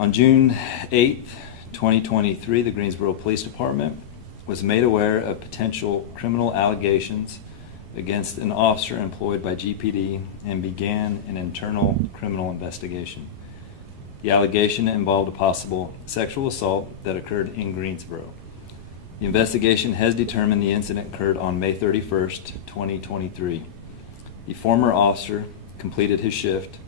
On June 8th, 2023, the Greensboro Police Department was made aware of potential criminal allegations against an officer employed by GPD and began an internal criminal investigation. The allegation involved a possible sexual assault that occurred in Greensboro. The investigation has determined the incident occurred on May 31st, 2023. The former officer completed his shift,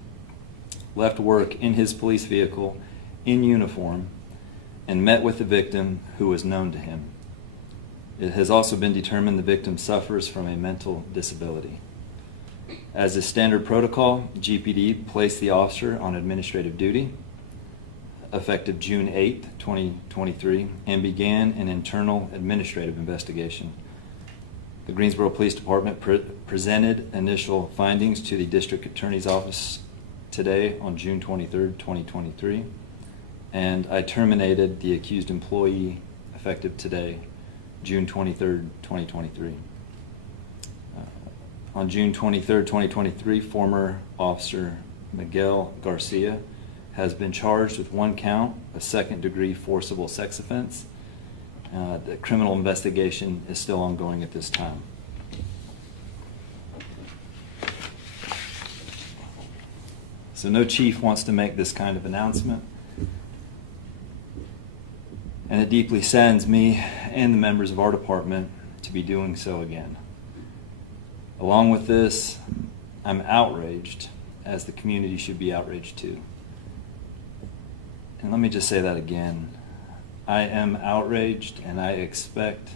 left work in his police vehicle in uniform, and met with the victim who was known to him. It has also been determined the victim suffers from a mental disability. As is standard protocol, GPD placed the officer on administrative duty effective June 8, 2023, and began an internal administrative investigation. The Greensboro Police Department presented initial findings to the District Attorney's Office today on June 23, 2023, and I terminated the accused employee effective today, June 23, 2023. On June 23, 2023, former Officer Miguel Garcia has been charged with one count of second-degree forcible sex offense. The criminal investigation is still ongoing at this time. So no chief wants to make this kind of announcement, and it deeply saddens me and the members of our department to be doing so again. Along with this, I'm outraged, as the community should be outraged too. And let me just say that again. I am outraged, and I expect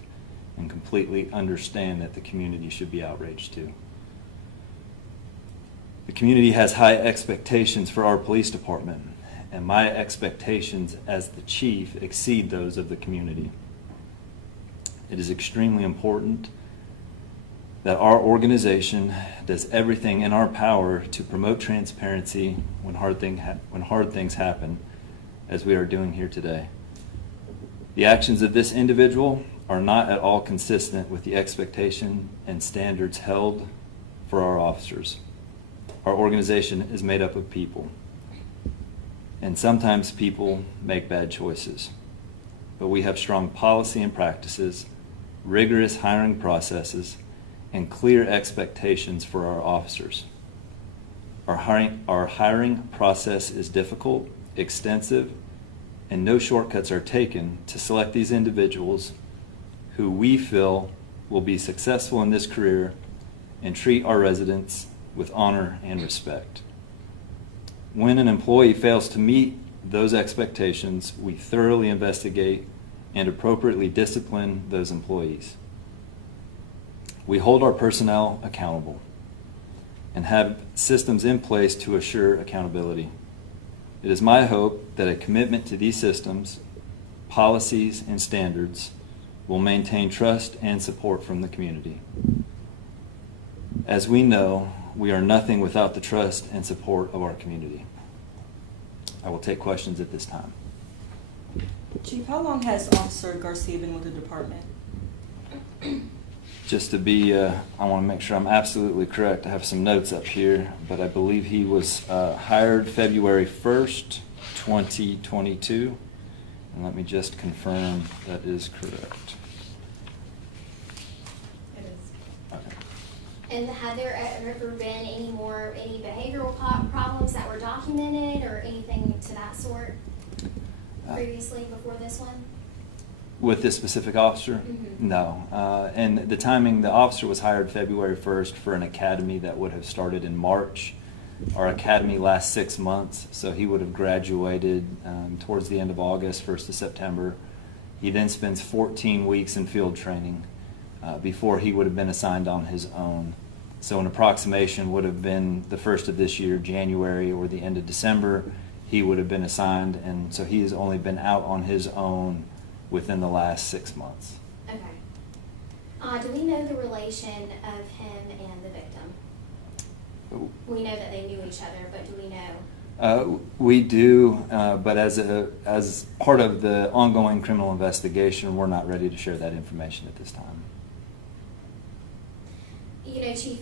and completely understand that the community should be outraged too. The community has high expectations for our police department, and my expectations as the chief exceed those of the community. It is extremely important that our organization does everything in our power to promote transparency when hard things happen, as we are doing here today. The actions of this individual are not at all consistent with the expectation and standards held for our officers. Our organization is made up of people, and sometimes people make bad choices. But we have strong policy and practices, rigorous hiring processes, and clear expectations for our officers. Our hiring process is difficult, extensive, and no shortcuts are taken to select these individuals who we feel will be successful in this career and treat our residents with honor and respect. When an employee fails to meet those expectations, we thoroughly investigate and appropriately discipline those employees. We hold our personnel accountable and have systems in place to assure accountability. It is my hope that a commitment to these systems, policies, and standards will maintain trust and support from the community. As we know, we are nothing without the trust and support of our community. I will take questions at this time. Chief, how long has Officer Garcia been with the department? Just to be, I want to make sure I'm absolutely correct. I have some notes up here, but I believe he was hired February 1st, 2022. And let me just confirm that is correct. It is. Okay. And have there ever been any behavioral problems that were documented or anything to that sort previously before this one? With this specific officer? Mm-hmm. No. And the timing, the officer was hired February 1st for an academy that would have started in March. Our academy lasts 6 months, so he would have graduated towards the end of August, 1st of September. He then spends 14 weeks in field training before he would have been assigned on his own. So an approximation would have been the first of this year, January, or the end of December, he would have been assigned, and so he has only been out on his own within the last 6 months. Okay. Do we know the relation of him and the victim? We know that they knew each other, but do we know? We do, but as part of the ongoing criminal investigation, we're not ready to share that information at this time. You know, Chief,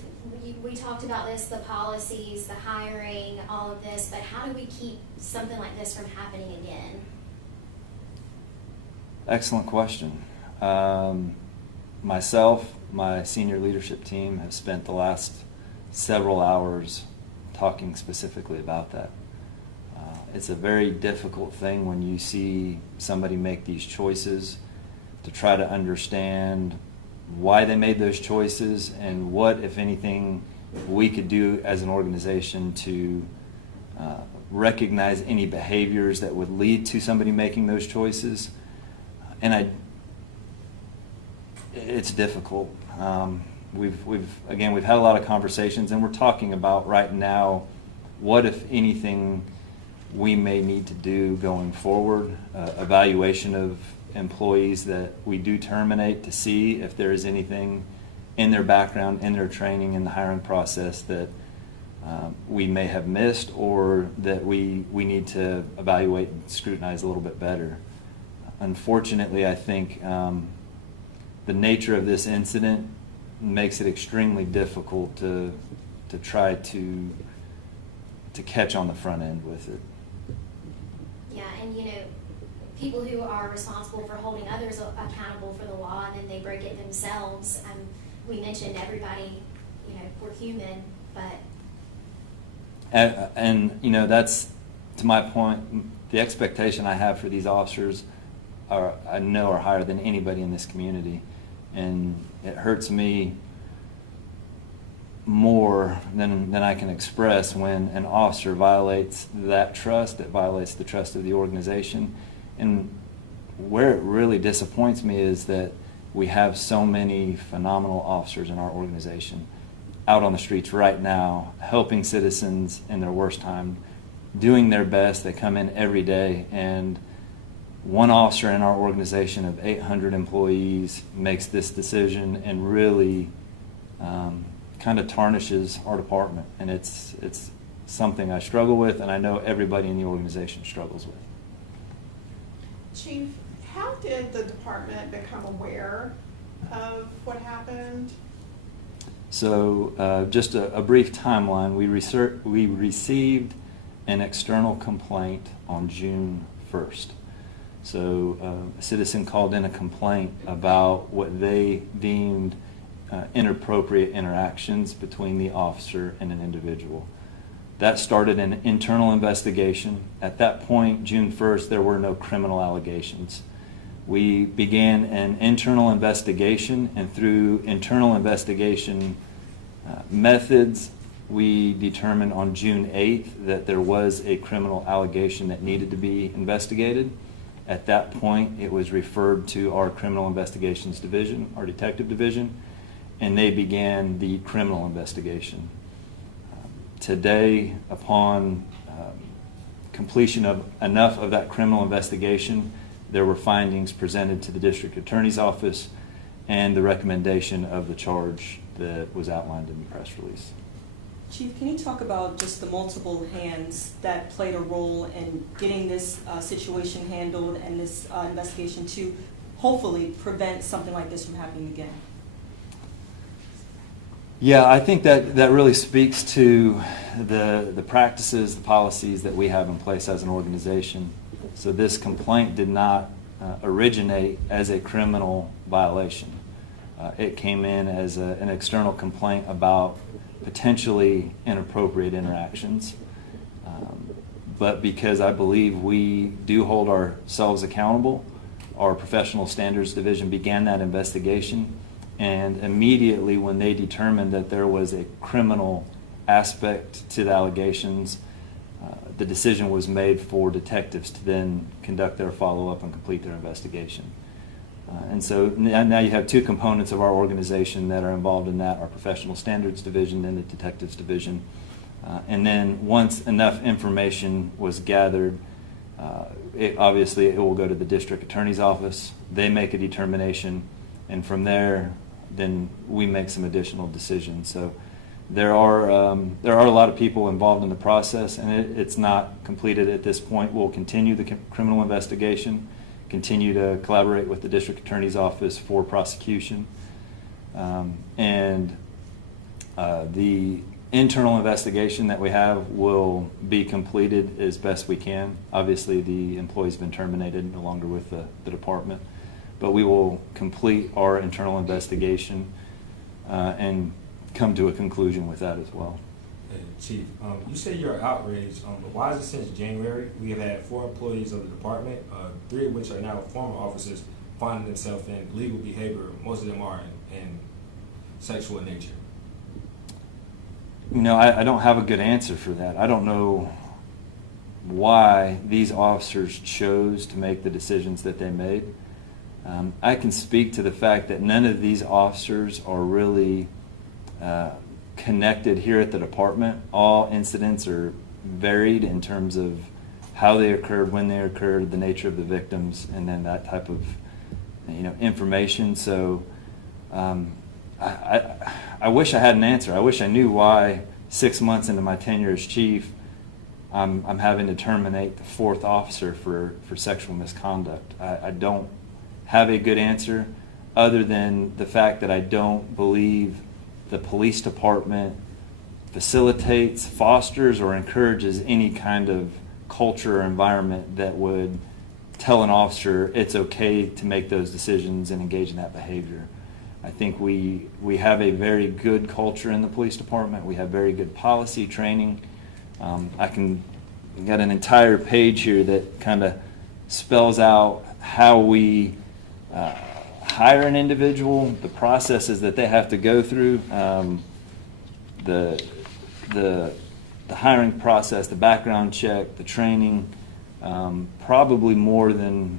we talked about this, the policies, the hiring, all of this, but how do we keep something like this from happening again? Excellent question. Myself, my senior leadership team have spent the last several hours talking specifically about that. It's a very difficult thing when you see somebody make these choices, to try to understand why they made those choices and what, if anything, we could do as an organization to recognize any behaviors that would lead to somebody making those choices. And it's difficult. We've had a lot of conversations, and we're talking about right now what, if anything, we may need to do going forward. Evaluation of employees that we do terminate, to see if there is anything in their background, in their training, in the hiring process that we may have missed, or that we need to evaluate and scrutinize a little bit better. Unfortunately, I think the nature of this incident makes it extremely difficult to try to catch on the front end with it. Yeah, and people who are responsible for holding others accountable for the law, and then they break it themselves. We mentioned everybody, we're human, but. And that's, to my point, the expectation I have for these officers I know are higher than anybody in this community. And it hurts me more than I can express when an officer violates that trust. It violates the trust of the organization. And where it really disappoints me is that we have so many phenomenal officers in our organization out on the streets right now, helping citizens in their worst time, doing their best. They come in every day, and one officer in our organization of 800 employees makes this decision and really kind of tarnishes our department. And it's something I struggle with, and I know everybody in the organization struggles with. Chief, how did the department become aware of what happened? So just a brief timeline. We received an external complaint on June 1st. So a citizen called in a complaint about what they deemed inappropriate interactions between the officer and an individual. That started an internal investigation. At that point, June 1st, there were no criminal allegations. We began an internal investigation, and through internal investigation methods, we determined on June 8th that there was a criminal allegation that needed to be investigated. At that point, it was referred to our criminal investigations division, our detective division, and they began the criminal investigation. Today, upon completion of enough of that criminal investigation, there were findings presented to the district attorney's office and the recommendation of the charge that was outlined in the press release. Chief, can you talk about just the multiple hands that played a role in getting this situation handled and this investigation to hopefully prevent something like this from happening again? Yeah, I think that really speaks to the practices, the policies that we have in place as an organization. So this complaint did not originate as a criminal violation. It came in as an external complaint about potentially inappropriate interactions. But because I believe we do hold ourselves accountable, our professional standards division began that investigation. And immediately when they determined that there was a criminal aspect to the allegations, the decision was made for detectives to then conduct their follow-up and complete their investigation. And so now you have two components of our organization that are involved in that, our professional standards division and the detectives division. And then once enough information was gathered, obviously it will go to the district attorney's office. They make a determination, and from there, then we make some additional decisions. So there are a lot of people involved in the process, and it's not completed at this point. We'll continue the criminal investigation, continue to collaborate with the district attorney's office for prosecution, and The internal investigation that we have will be completed as best we can. Obviously, the employee's been terminated, no longer with the department, but we will complete our internal investigation and come to a conclusion with that as well. Hey, Chief, you say you're outraged, but why is it since January we have had 4 employees of the department, 3 of which are now former officers, finding themselves in illegal behavior? Most of them are in sexual in nature. You know, I don't have a good answer for that. I don't know why these officers chose to make the decisions that they made. I can speak to the fact that none of these officers are really connected here at the department. All incidents are varied in terms of how they occurred, when they occurred, the nature of the victims, and then that type of information. So I wish I had an answer. I wish I knew why 6 months into my tenure as chief, I'm having to terminate the 4th officer for sexual misconduct. I don't have a good answer other than the fact that I don't believe the police department facilitates, fosters, or encourages any kind of culture or environment that would tell an officer it's okay to make those decisions and engage in that behavior. I think we have a very good culture in the police department. We have very good policy training. I got an entire page here that kind of spells out how we hire an individual, the processes that they have to go through, the hiring process, the background check, the training, probably more than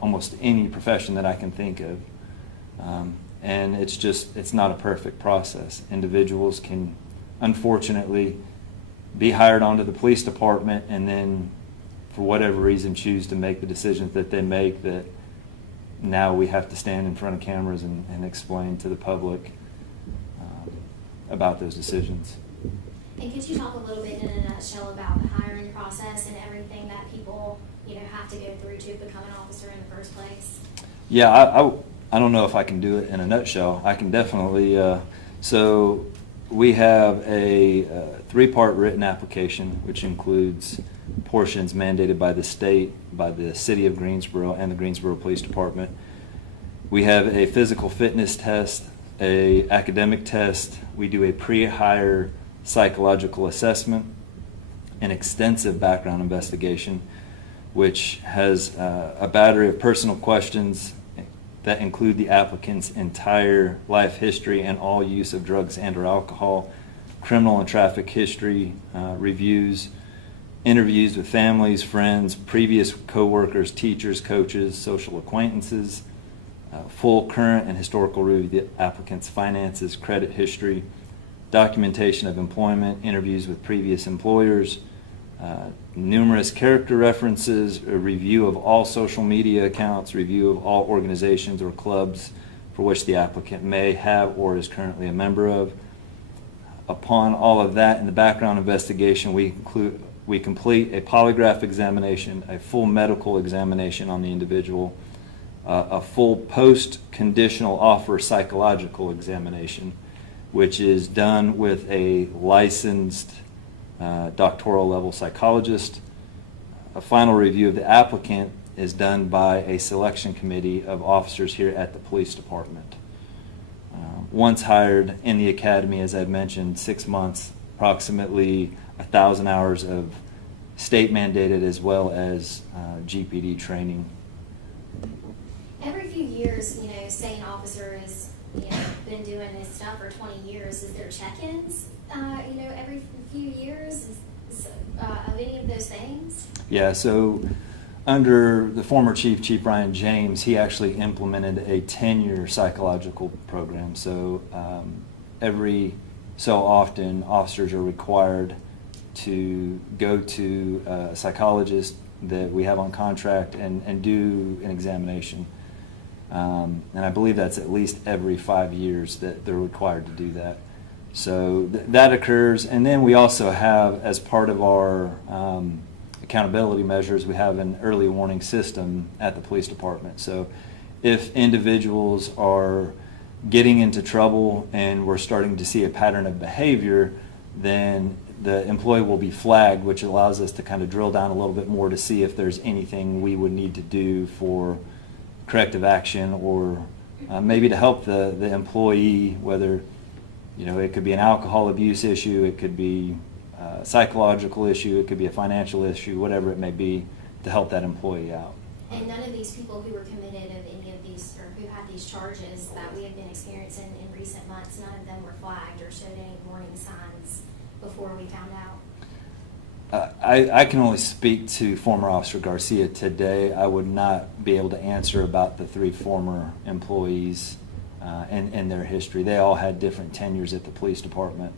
almost any profession that I can think of. And it's not a perfect process. Individuals can, unfortunately, be hired onto the police department and then, for whatever reason, choose to make the decisions that they make that now we have to stand in front of cameras and explain to the public about those decisions. And could you talk a little bit in a nutshell about the hiring process and everything that people, have to go through to become an officer in the first place? Yeah, I don't know if I can do it in a nutshell. I can definitely. So we have a 3-part written application, which includes portions mandated by the state, by the city of Greensboro, and the Greensboro Police Department. We have a physical fitness test, a academic test. We do a pre-hire psychological assessment, an extensive background investigation, which has a battery of personal questions that include the applicant's entire life history and all use of drugs and or alcohol, criminal and traffic history reviews, interviews with families, friends, previous co-workers, teachers, coaches, social acquaintances, full current and historical review of the applicant's finances, credit history, documentation of employment, interviews with previous employers, numerous character references, a review of all social media accounts, review of all organizations or clubs for which the applicant may have or is currently a member of. Upon all of that, in the background investigation, we complete a polygraph examination, a full medical examination on the individual, a full post-conditional offer psychological examination, which is done with a licensed doctoral level psychologist. A final review of the applicant is done by a selection committee of officers here at the police department. Once hired in the academy, as I've mentioned, 6 months, approximately 1,000 hours of state mandated as well as GPD training. Every few years, say an officer has been doing this stuff for 20 years, is there check-ins, every few years of any of those things? Yeah, so under the former chief, Chief Brian James, he actually implemented a 10-year psychological program. So every so often, officers are required to go to a psychologist that we have on contract and do an examination. And I believe that's at least every 5 years that they're required to do that. So that occurs. And then we also have, as part of our accountability measures, we have an early warning system at the police department. So if individuals are getting into trouble and we're starting to see a pattern of behavior, then the employee will be flagged, which allows us to kind of drill down a little bit more to see if there's anything we would need to do for corrective action, or maybe to help the employee, whether, it could be an alcohol abuse issue, it could be a psychological issue, it could be a financial issue, whatever it may be, to help that employee out. And none of these people who were committed of any of these, or who had these charges that we have been experiencing in recent months, none of them were flagged or showed any warning signs before we found out. I can only speak to former Officer Garcia today. I would not be able to answer about the 3 former employees and their history. They all had different tenures at the police department,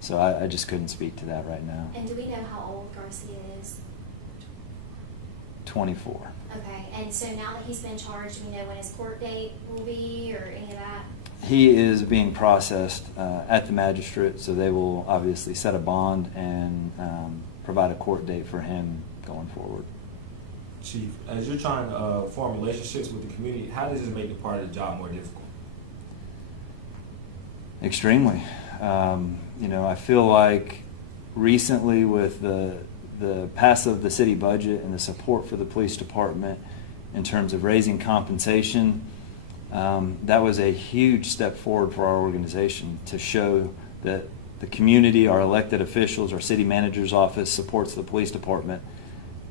so I just couldn't speak to that right now. And do we know how old Garcia is? 24. Okay, and so now that he's been charged, do we know when his court date will be or any of that? He is being processed at the magistrate, so they will obviously set a bond and provide a court date for him going forward. Chief, as you're trying to form relationships with the community, how does this make the part of the job more difficult? Extremely. I feel like recently with the pass of the city budget and the support for the police department in terms of raising compensation, that was a huge step forward for our organization to show that the community, our elected officials, our city manager's office supports the police department.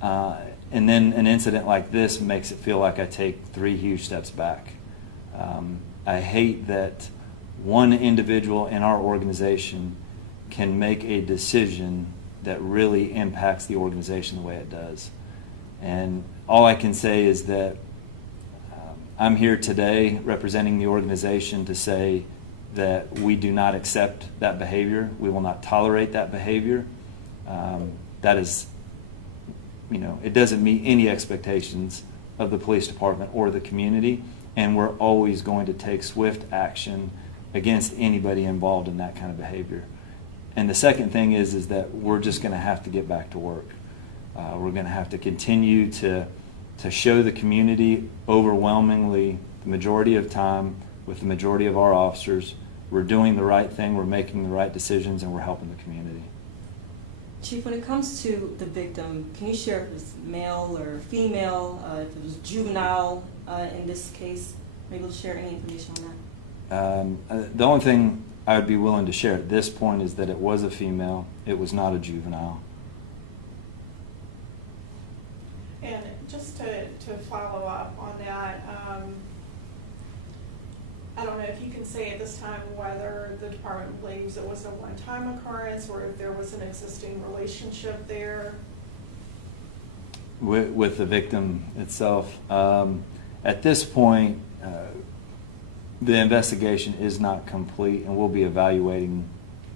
And then an incident like this makes it feel like I take 3 huge steps back. I hate that one individual in our organization can make a decision that really impacts the organization the way it does. And all I can say is that I'm here today representing the organization to say that we do not accept that behavior. We will not tolerate that behavior. That is, it doesn't meet any expectations of the police department or the community, and we're always going to take swift action against anybody involved in that kind of behavior. And the second thing is that we're just going to have to get back to work. We're going to have to continue to show the community overwhelmingly the majority of time with the majority of our officers we're doing the right thing, we're making the right decisions, and we're helping the community. Chief, when it comes to the victim, can you share if it was male or female, if it was juvenile in this case? Maybe you'll share any information on that. The only thing I would be willing to share at this point is that it was a female. It was not a juvenile. And just to follow up on that, I don't know if you can say at this time whether the department believes it was a one-time occurrence or if there was an existing relationship there. With the victim itself. At this point, the investigation is not complete, and we'll be evaluating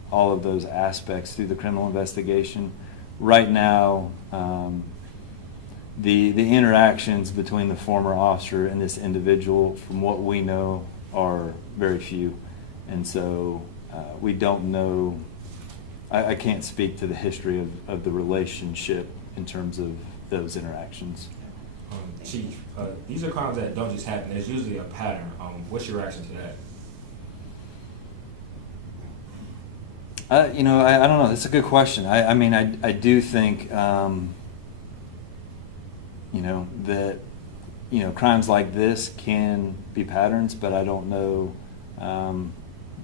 all of those aspects through the criminal investigation. Right now, the interactions between the former officer and this individual, from what we know, are very few. And so we don't know, I can't speak to the history of the relationship in terms of those interactions. Chief, these are crimes that don't just happen. There's usually a pattern. What's your reaction to that? I don't know. That's a good question. I do think, that, crimes like this can be patterns, but I don't know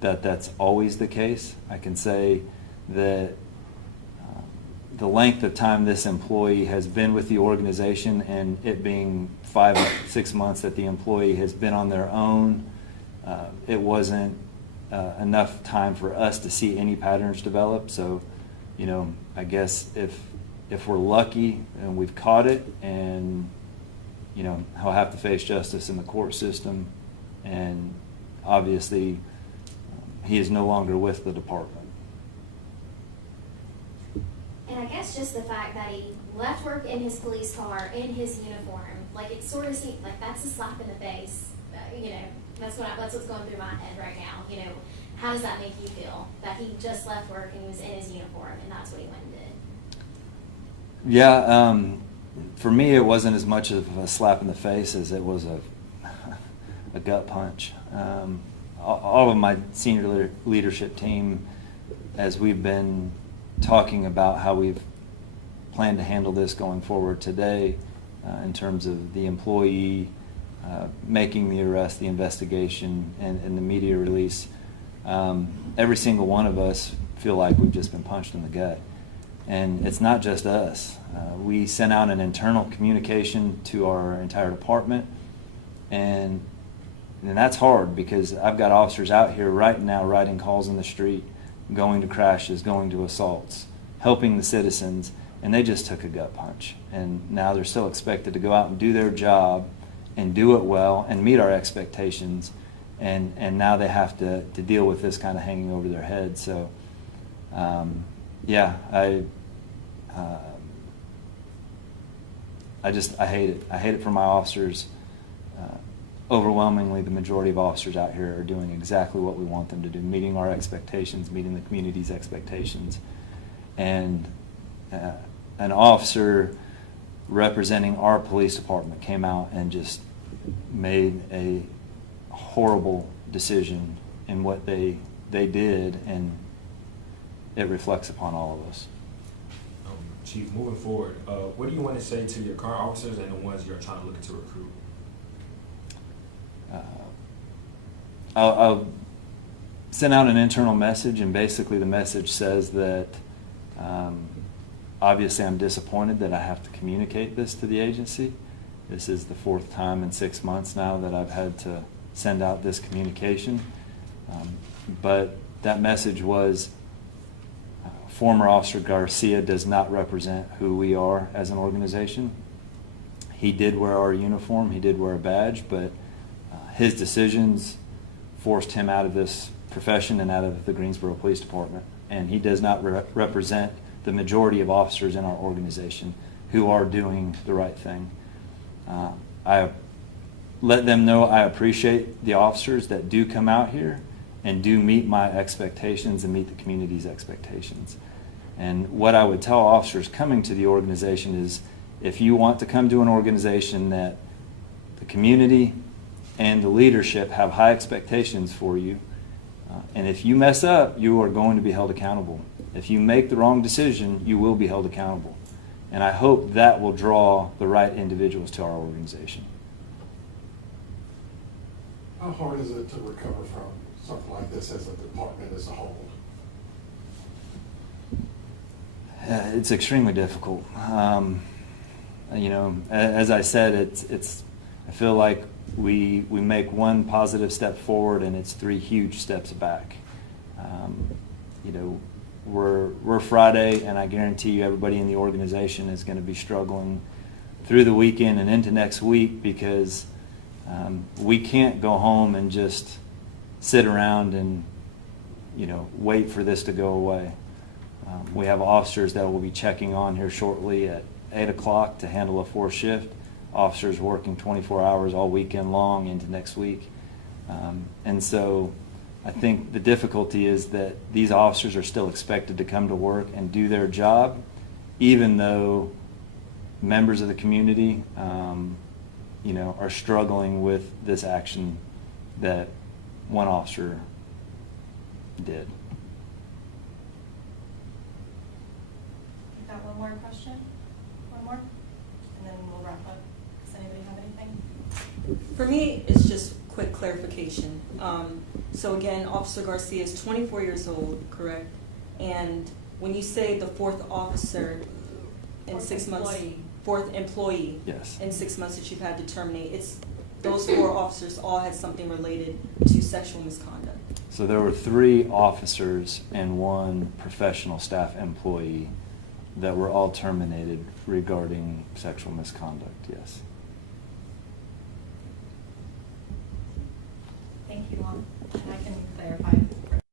that that's always the case. I can say that the length of time this employee has been with the organization, and it being 5 or 6 months that the employee has been on their own, it wasn't enough time for us to see any patterns develop. So, I guess if we're lucky and we've caught it, and he'll have to face justice in the court system, and obviously he is no longer with the department. And I guess just the fact that he left work in his police car, in his uniform, like it sort of seemed like that's a slap in the face. That's what's going through my head right now. How does that make you feel that he just left work and he was in his uniform and that's what he went and did? Yeah, for me it wasn't as much of a slap in the face as it was a gut punch. all of my senior leadership team, as we've been talking about how we've planned to handle this going forward today, in terms of the employee making the arrest, the investigation, and the media release, every single one of us feel like we've just been punched in the gut. And it's not just us. We sent out an internal communication to our entire department, and that's hard because I've got officers out here right now writing calls in the street, going to crashes, going to assaults, helping the citizens, and they just took a gut punch. And now they're still expected to go out and do their job and do it well and meet our expectations, and now they have to deal with this kind of hanging over their head. So, yeah, I hate it. I hate it for my officers. Overwhelmingly, the majority of officers out here are doing exactly what we want them to do, meeting our expectations, meeting the community's expectations. And an officer representing our police department came out and just made a horrible decision in what they did, and it reflects upon all of us. Chief, moving forward, what do you want to say to your current officers and the ones you're trying to look to recruit? I'll send out an internal message, and basically the message says that obviously I'm disappointed that I have to communicate this to the agency. This is the 4th time in 6 months now that I've had to send out this communication. But that message was, former Officer Garcia does not represent who we are as an organization. He did wear our uniform, he did wear a badge, but his decisions forced him out of this profession and out of the Greensboro Police Department. And he does not represent the majority of officers in our organization who are doing the right thing. I let them know I appreciate the officers that do come out here and do meet my expectations and meet the community's expectations. And what I would tell officers coming to the organization is, if you want to come to an organization that the community and the leadership have high expectations for you, and if you mess up, you are going to be held accountable. If you make the wrong decision, you will be held accountable. And I hope that will draw the right individuals to our organization. How hard is it to recover from something like this as a department as a whole? It's extremely difficult. As I said, it's. I feel like we make one positive step forward and it's 3 huge steps back. We're Friday, and I guarantee you everybody in the organization is going to be struggling through the weekend and into next week, because we can't go home and just sit around and wait for this to go away. We have officers that will be checking on here shortly at 8 o'clock to handle a 4th shift. Officers working 24 hours all weekend long into next week. And so I think the difficulty is that these officers are still expected to come to work and do their job, even though members of the community are struggling with this action that one officer did. Got one more question? One more? And then we'll wrap up. Does anybody have anything? For me, it's just quick clarification. So again, Officer Garcia is 24 years old, correct? And when you say the 4th officer in 4th 6 months, employee. 4th employee Yes. in 6 months that you've had to terminate, it's those 4 officers all had something related to sexual misconduct. So there were 3 officers and 1 professional staff employee that were all terminated regarding sexual misconduct, yes.